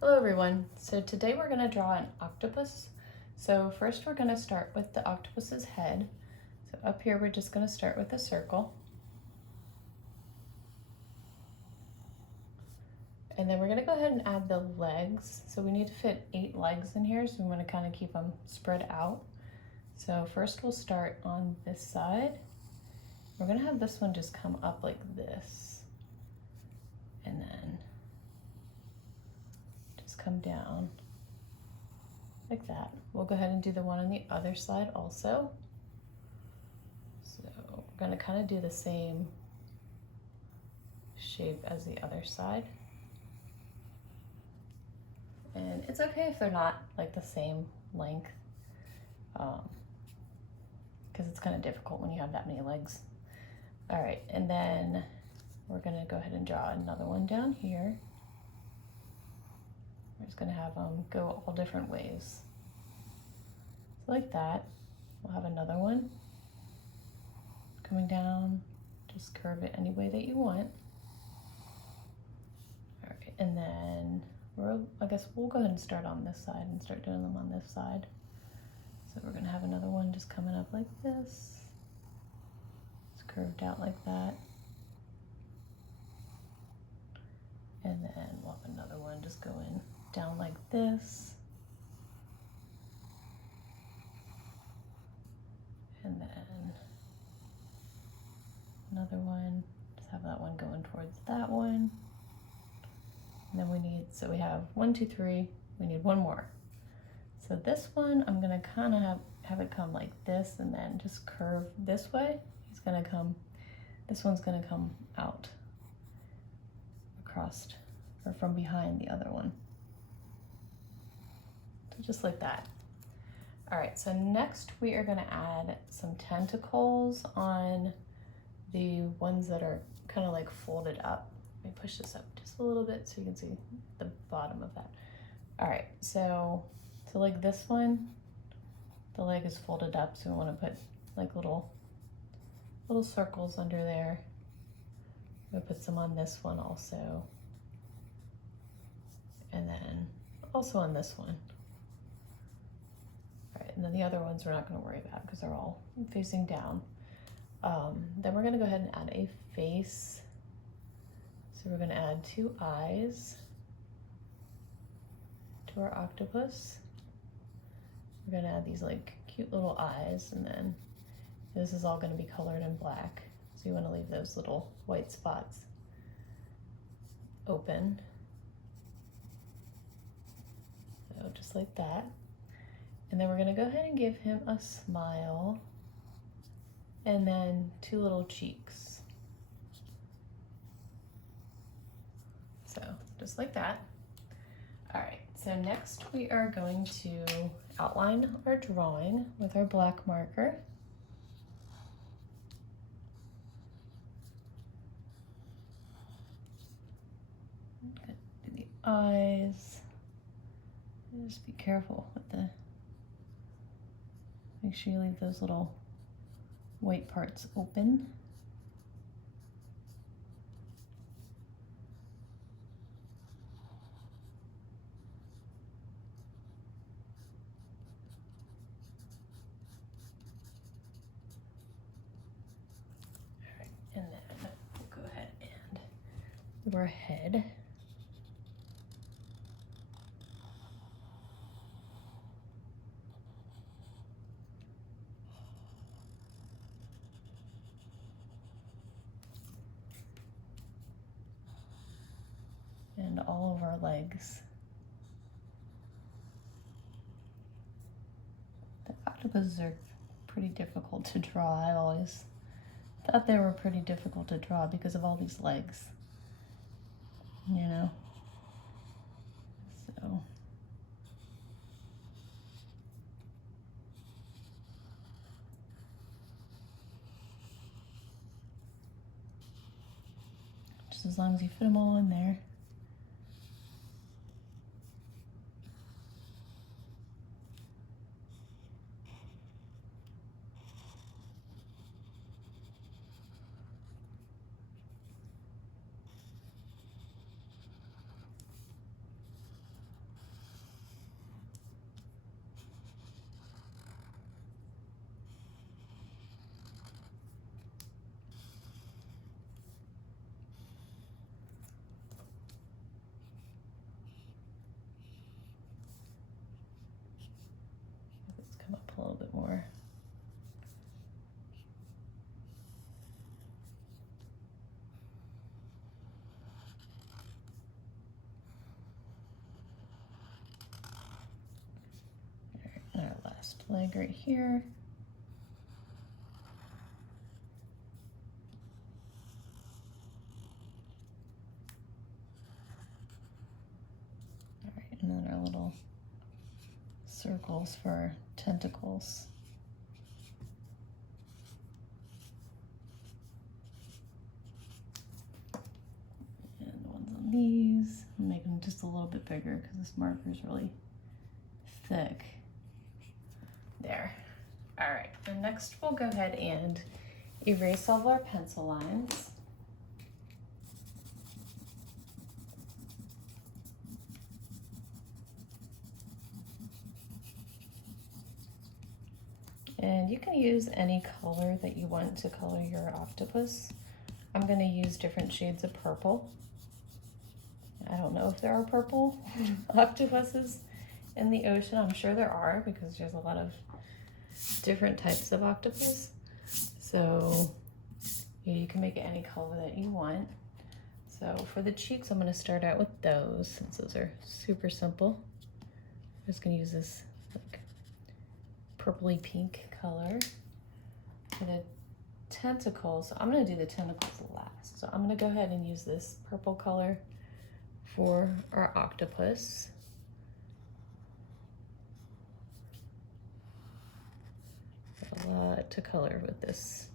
Hello everyone. So today we're going to draw an octopus. So first we're going to start with the octopus's head. So up here we're just going to start with a circle. And then we're going to go ahead and add the legs. So we need to fit 8 legs in here, so we want to kind of keep them spread out. So first we'll start on this side. We're going to have this one just come up like this. And then just come down like that. We'll go ahead and do the one on the other side also. So we're going to kind of do the same shape as the other side. And it's okay if they're not like the same length, because it's kind of difficult when you have that many legs. All right, and then we're going to go ahead and draw another one down here. We're just going to have them go all different ways. So like that. We'll have another one coming down. Just curve it any way that you want. All right, and then I guess we'll go ahead and start on this side and start doing them on this side. So we're going to have another one just coming up like this. It's curved out like that. And then we'll have another one just going down like this. And then another one, just have that one going towards that one. And then so we have 1, 2, 3, we need one more. So this one, I'm gonna kind of have it come like this and then just curve this way. This one's gonna come out across or from behind the other one. So just like that. All right, so next we are gonna add some tentacles on the ones that are kind of like folded up. Let me push this up just a little bit so you can see the bottom of that. All right, so like this one, the leg is folded up, so we want to put like little circles under there. We'll put some on this one also, and then also on this one. All right, and then the other ones we're not going to worry about because they're all facing down. Then we're going to go ahead and add a face. So we're going to add 2 eyes to our octopus. We're going to add these like cute little eyes, and then this is all going to be colored in black. So you want to leave those little white spots open. So just like that. And then we're going to go ahead and give him a smile, and then 2 little cheeks. So just like that. All right, so next we are going to outline our drawing with our black marker. Do the eyes. Just be careful with make sure you leave those little white parts open. All right, and then we'll go ahead and do our head. And all of our legs. The octopuses are pretty difficult to draw. I always thought they were pretty difficult to draw because of all these legs, you know? So. Just as long as you fit them all in there. leg right here. All right, and then our little circles for tentacles. And the ones on these, make them just a little bit bigger because this marker is really thick. There. All right, and next we'll go ahead and erase all of our pencil lines. And you can use any color that you want to color your octopus. I'm going to use different shades of purple. I don't know if there are purple octopuses in the ocean. I'm sure there are because there's a lot of different types of octopus. So yeah, you can make it any color that you want. So for the cheeks, I'm going to start out with those since those are super simple. I'm just going to use this like purpley pink color. For the tentacles, I'm going to do the tentacles last. So I'm going to go ahead and use this purple color for our octopus. Got a lot to color with this.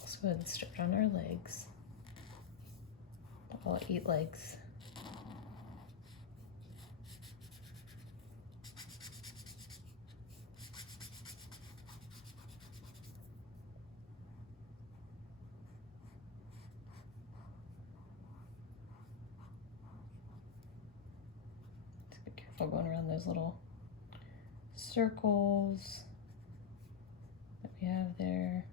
Let's go ahead and start on our legs. I'll eat legs. Just be careful going around those little circles that we have there.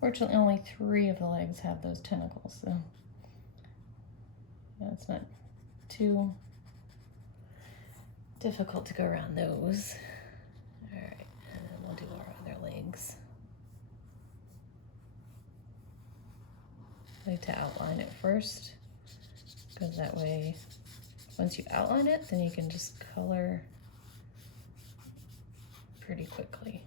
Fortunately, only 3 of the legs have those tentacles, so it's not too difficult to go around those. All right, and then we'll do our other legs. I like to outline it first, because that way, once you outline it, then you can just color pretty quickly.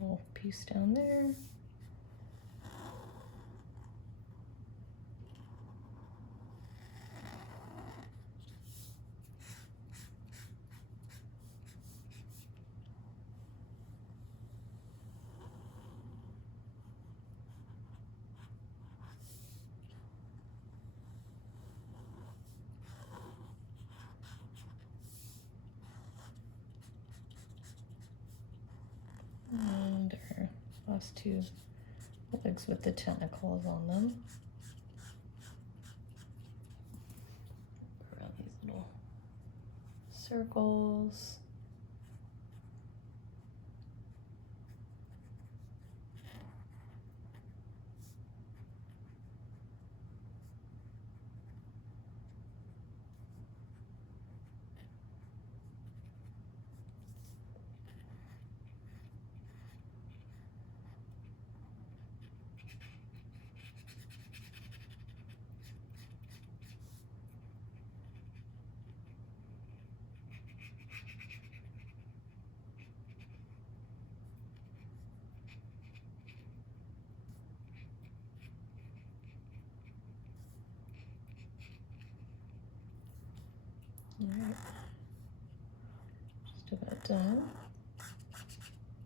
Little piece down there. And our last 2 legs with the tentacles on them. Around these little circles. All right. Just about done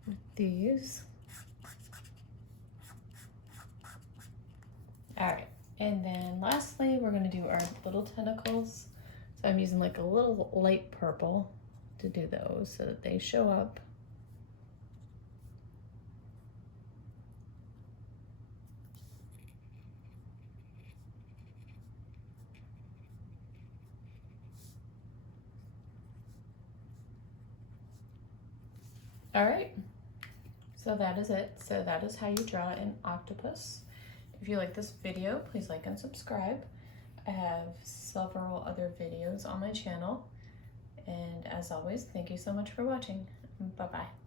with these. All right, and then lastly, we're gonna do our little tentacles. So I'm using like a little light purple to do those so that they show up. All right, so that is it. So that is how you draw an octopus. If you like this video, please like and subscribe. I have several other videos on my channel. And as always, thank you so much for watching. Bye-bye.